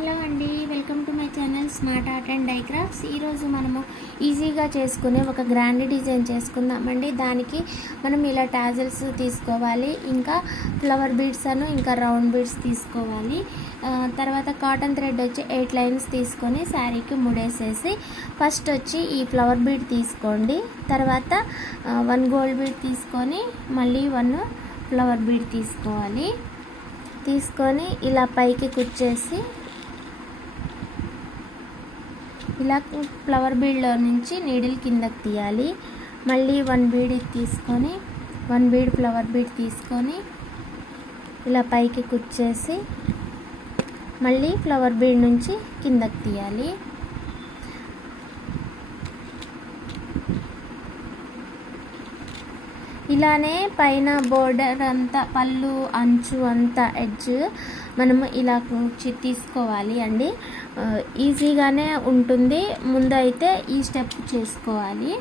Hello అండి welcome to my channel smart art and DIY crafts ఈరోజు మనము ఈజీగా చేసుకునే ఒక గ్రాండ్ డిజైన్ చేసుకుందామండి. దానికి మనం ఇలా టాజిల్స్ తీసుకోవాలి ఇంకా ఫ్లవర్ బీడ్స్ అను ఇంకా రౌండ్ బీడ్స్ తీసుకోవాలి. తర్వాత కాటన్ థ్రెడ్ వచ్చి ఎయిట్ లైన్స్ తీసుకొని శారీకి ముడేసేసి ఫస్ట్ వచ్చి ఈ ఫ్లవర్ బీడ్ తీసుకోండి. తర్వాత వన్ గోల్డ్ బీడ్ తీసుకొని మళ్ళీ వన్ ఫ్లవర్ బీడ్ తీసుకోవాలి. తీసుకొని ఇలా పైకి కుచ్చేసి ఇలా ఫ్లవర్ బీడ్లో నుంచి నీడిల్ కిందకి తీయాలి. మళ్ళీ వన్ బీడ్ తీసుకొని వన్ బీడ్ ఫ్లవర్ బీడ్ తీసుకొని ఇలా పైకి కుచ్చేసి మళ్ళీ ఫ్లవర్ బీడ్ నుంచి కిందకి తీయాలి. ఇలానే పైన బోర్డర్ అంతా పళ్ళు అంచు అంతా ఎడ్జ్ మనము ఇలా కుచ్చి తీసుకోవాలి అండి. ఈజీగానే ఉంటుంది. ముందు అయితే ఈ స్టెప్ చేసుకోవాలి.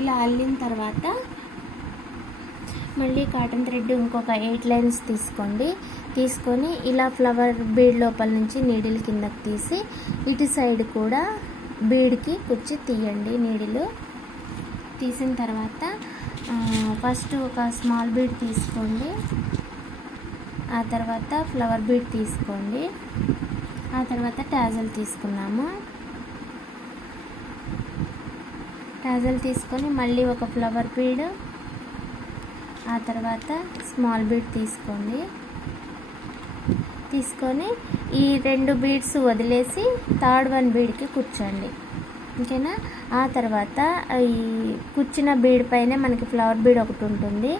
ఇలా అల్లిన తర్వాత మళ్ళీ కాటన్ థ్రెడ్ ఇంకొక ఎయిట్ లైన్స్ తీసుకోండి. తీసుకొని ఇలా ఫ్లవర్ బీడ్ లోపల నుంచి నీడిల్ కిందకి తీసి ఇటు సైడ్ కూడా బీడ్కి కుచ్చి తీయండి నీడిలు. తీసిన తర్వాత ఫస్ట్ ఒక స్మాల్ బీడ్ తీసుకోండి. ఆ తర్వాత ఫ్లవర్ బీడ్ తీసుకోండి. ఆ తర్వాత టాజల్ తీసుకున్నాము. టాజల్ తీసుకొని మళ్ళీ ఒక ఫ్లవర్ బీడ్ ఆ తర్వాత స్మాల్ బీడ్ తీసుకోండి. తీసుకొని ఈ రెండు బీడ్స్ వదిలేసి థర్డ్ వన్ బీడ్కి కూర్చోండి. ఓకేనా? ఆ తర్వాత ఈ కూర్చిన బీడ్ పైనే మనకి ఫ్లవర్ బీడ్ ఒకటి ఉంటుంది.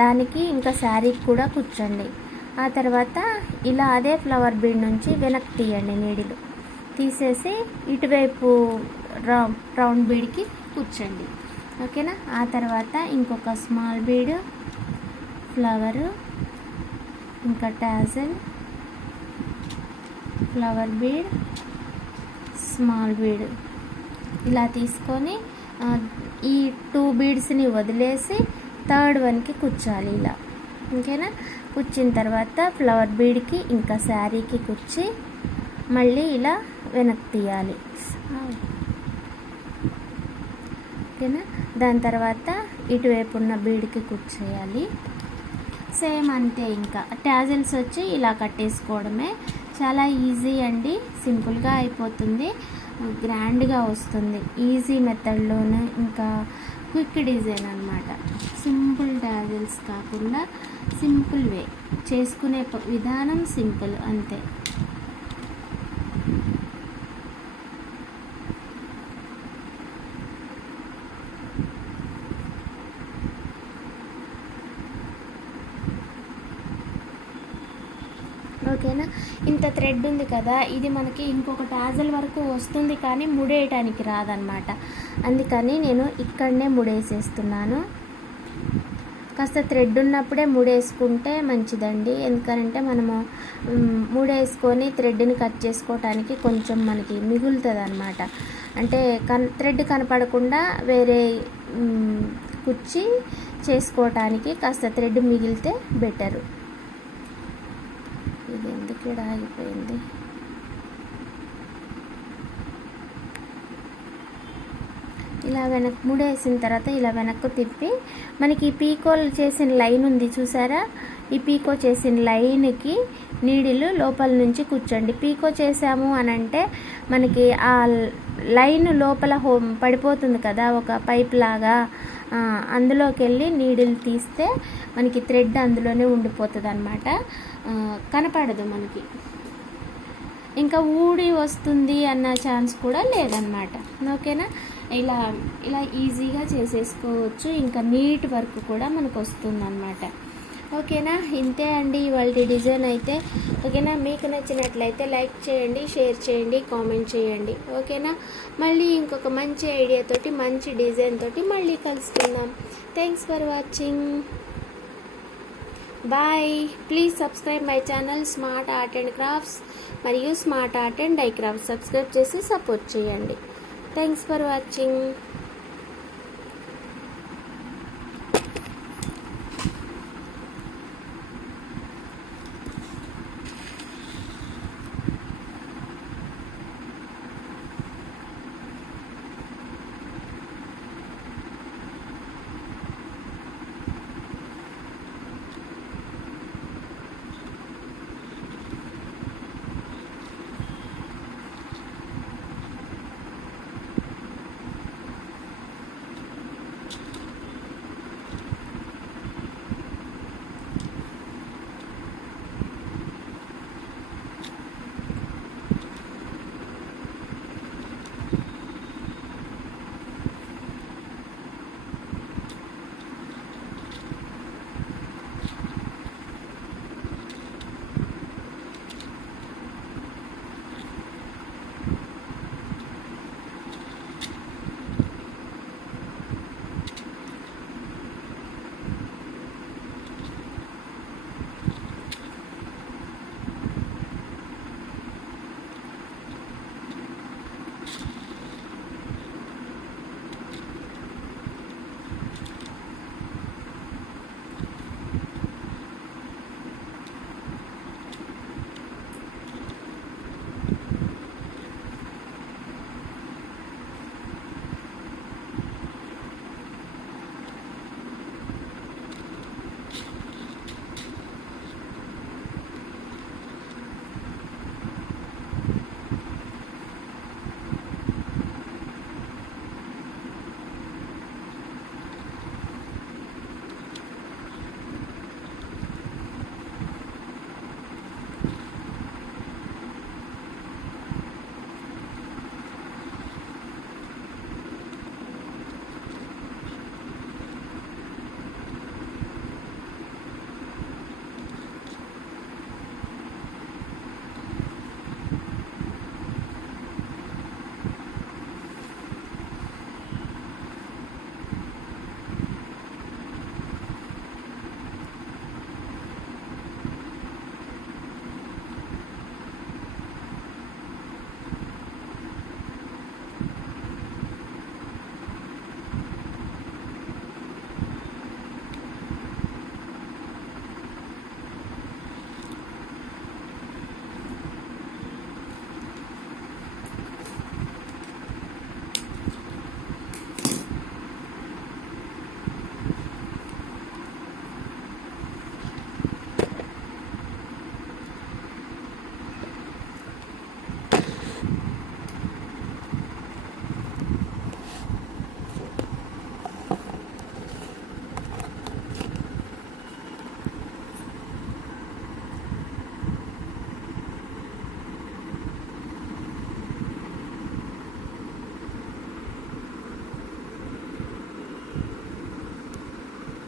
దానికి ఇంకా శారీకి కూడా కూర్చోండి. ఆ తర్వాత ఇలా అదే ఫ్లవర్ బీడ్ నుంచి వెనక్కి తీయండి నీడిలు తీసేసి ఇటువైపు రౌండ్ బీడ్కి కూర్చోండి. ఓకేనా? ఆ తర్వాత ఇంకొక స్మాల్ బీడ్ ఫ్లవరు ఇంకా tassel flower bead small bead. ఇలా తీసుకొని ఈ టూ బీడ్స్ని వదిలేసి థర్డ్ వన్కి కూర్చోాలి ఇలా. ఓకేనా? కూర్చిన తర్వాత ఫ్లవర్ బీడ్కి ఇంకా శారీకి కుచ్చి మళ్ళీ ఇలా వెనక్కి తీయాలి. ఓకేనా దాని తర్వాత ఇటువైపు ఉన్న బీడ్కి కుచ్చేయాలి. సేమ్ అంతే ఇంకా. టాజల్స్ వచ్చి ఇలా కట్టేసుకోవడమే చాలా ఈజీ అండి. సింపుల్గా అయిపోతుంది. గ్రాండ్గా వస్తుంది. ఈజీ మెథడ్లోనే ఇంకా క్విక్ డిజైన్ అనమాట సింపుల్ టాజిల్స్ కాకుండా సింపుల్ వే. చేసుకునే విధానం సింపుల్ అంతే. ఓకేనా? ఇంత థ్రెడ్ ఉంది కదా ఇది మనకి ఇంకొక టాజల్ వరకు వస్తుంది కానీ ముడేయటానికి రాదనమాట అందుకని నేను ఇక్కడనే ముడేసేస్తున్నాను. కాస్త థ్రెడ్ ఉన్నప్పుడే ముడేసుకుంటే మంచిదండి. ఎందుకంటే మనము ముడేసుకొని థ్రెడ్ని కట్ చేసుకోవటానికి కొంచెం మనకి మిగులుతుంది అనమాట అంటే కన్ థ్రెడ్ కనపడకుండా వేరే కుచ్చి చేసుకోవటానికి కాస్త థ్రెడ్ మిగిలితే బెటరు ఎందుకు ఇక్కడ ఆగిపోయింది ఇలా వెనక్కి ముడేసిన తర్వాత ఇలా వెనక్కు తిప్పి మనకి ఈ పీకోలు చేసిన లైన్ ఉంది చూసారా? ఈ పీకో చేసిన లైన్కి నీడిలు లోపల నుంచి కూర్చోండి. పీకో చేసాము అని అంటే మనకి ఆ లైన్ లోపల హో పడిపోతుంది కదా ఒక పైప్ లాగా. అందులోకి వెళ్ళి నీడిల్ తీస్తే మనకి థ్రెడ్ అందులోనే ఉండిపోతుంది అనమాట కనపడదు మనకి. ఇంకా ఊడి వస్తుంది అన్న ఛాన్స్ కూడా లేదనమాట ఓకేనా? ఇలా ఇలా ఈజీగా చేసేసుకోవచ్చు. ఇంకా నీట్ వర్క్ కూడా మనకు వస్తుంది అనమాట ఓకేనా? ఇంతే అండి ఇవాళ డిజైన్ అయితే. ఓకేనా? మీకు నచ్చినట్లయితే లైక్ చేయండి షేర్ చేయండి కామెంట్ చేయండి. ఓకేనా? మళ్ళీ ఇంకొక మంచి ఐడియా తోటి మంచి డిజైన్ తోటి మళ్ళీ కలుసుకుందాం. Thanks for watching bye please subscribe my channel smart art and crafts మరియు smart art and DIY crafts subscribe చేసి సపోర్ట్ చేయండి. Thanks for watching